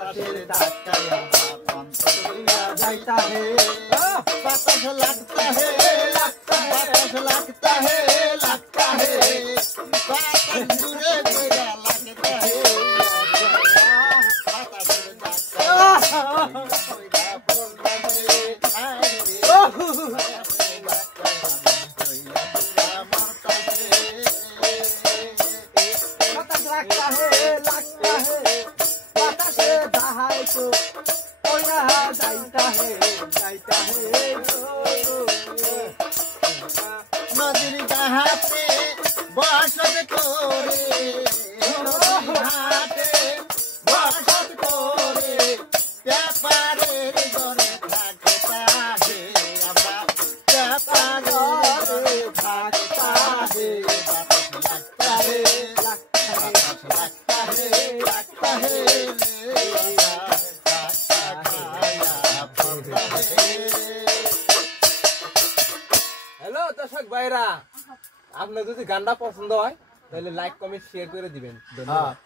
বাতাসের ধাক্কায় আমার অন্তর উড়িয়া যাইতা হে বাতাস লাগতা হে বাতাস লাগতা হে বাতাস দূরে কইরা লাগতা হে বাতাসের ধাক্কায় কইরা বলবা রে আয় लगता है बातास दहाई को ओया जाइता है नदीर घाटे बसत करे घाटे बसत करे व्यापारेर घरे থাকতা হে আমরা व्यापारेर घरे থাকতা হে लगता है हेलो दर्शक भाईरा आपने যদি গানটা পছন্দ হয় তাহলে লাইক কমেন্ট শেয়ার করে দিবেন। ধন্যবাদ।